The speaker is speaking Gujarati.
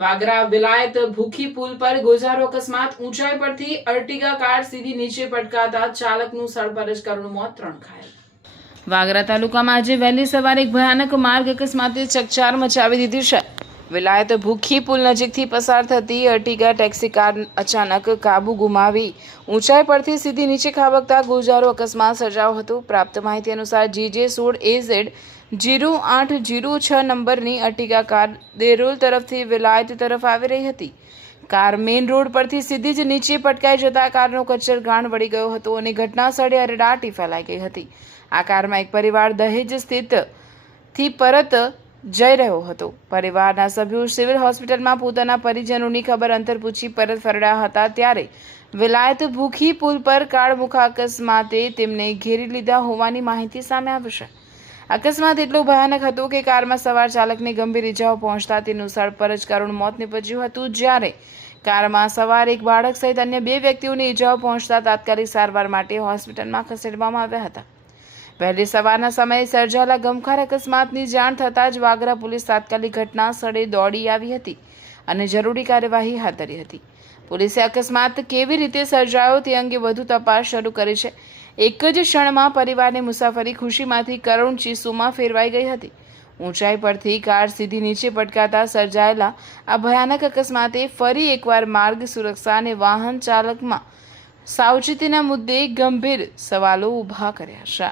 વાગરા વિલાયત ભૂખી પુલ પર ગોઝારો અકસ્માત, ઊંચાઈ પરથી અર્ટિગા કાર સીધી નીચે પટકાતા ચાલકનું સ્થળ પર જ કરુણ મોત, 3 ઘાયલ। વાગરા તાલુકામાં આજે વહેલી સવારે એક ભયાનક માર્ગ અકસ્માતે ચકચાર મચાવી દીધી છે। વિલાયત ભૂખી પુલ નજીકથી પસાર થતી અર્ટિગા ટેક્સી કાર અચાનક કાબુ ગુમાવી ઊંચાઈ પરથી સીધી નીચે ખાબકતા ગોઝારો અકસ્માત સર્જાયો હતો। પ્રાપ્ત માહિતી અનુસાર GJ16AZ 0806 નંબરની અર્ટિગા કાર દેરોલ તરફથી વિલાયત તરફ આવી રહી હતી। કાર મેઇન રોડ પરથી સીધી જ નીચે પટકાઈ જતા કારનો કચરગાણ વળી ગયો હતો અને ઘટના સ્થળે અરેરાટી ફેલાઈ ગઈ હતી। આ કારમાં એક પરિવાર દહેજ સ્થિતથી પરત જઈ રહ્યો હતો। પરિવારના સભ્યો સિવિલ હોસ્પિટલમાં પોતાના પરિજનોની ખબર અંતર પૂછી પરત ફર્યા હતા ત્યારે વિલાયત ભૂખી પુલ પર કાળમુખા અકસ્માતે તેમને ઘેરી લીધા હોવાની માહિતી સામે આવી છે। અકસ્માત એટલો ભયાનક હતો કે કારમાં સવાર ચાલકને ગંભીર ઇજાઓ પહોંચતા તેનું સ્થળ પર જ કરુણ મોત નીપજ્યું હતું, જ્યારે કારમાં સવાર એક બાળક સહિત અન્ય 2 વ્યક્તિઓને ઇજાઓ પહોંચતા તાત્કાલિક સારવાર માટે હોસ્પિટલમાં ખસેડવામાં આવ્યા હતા। વહેલી સવારના સમયે સર્જાયેલા ગમખાર અકસ્માતની જાણ થતાં જ વાગરા પોલીસ તાત્કાલિક ઘટના સ્થળે દોડી આવી હતી અને જરૂરી કાર્યવાહી હાથ ધરી હતી। પોલીસે અકસ્માત કેવી રીતે સર્જાયો તે અંગે વધુ તપાસ શરૂ કરી છે। એક જ ક્ષણમાં પરિવારની મુસાફરી ખુશીમાંથી કરુણ ચીસોમાં ફેરવાઈ ગઈ હતી। ઊંચાઈ પરથી કાર સીધી નીચે પટકાતા સર્જાયેલા આ ભયાનક અકસ્માતે ફરી એકવાર માર્ગ સુરક્ષા અને વાહન ચાલકમાં સાવચેતીના મુદ્દે ગંભીર સવાલો ઊભા કર્યા છે।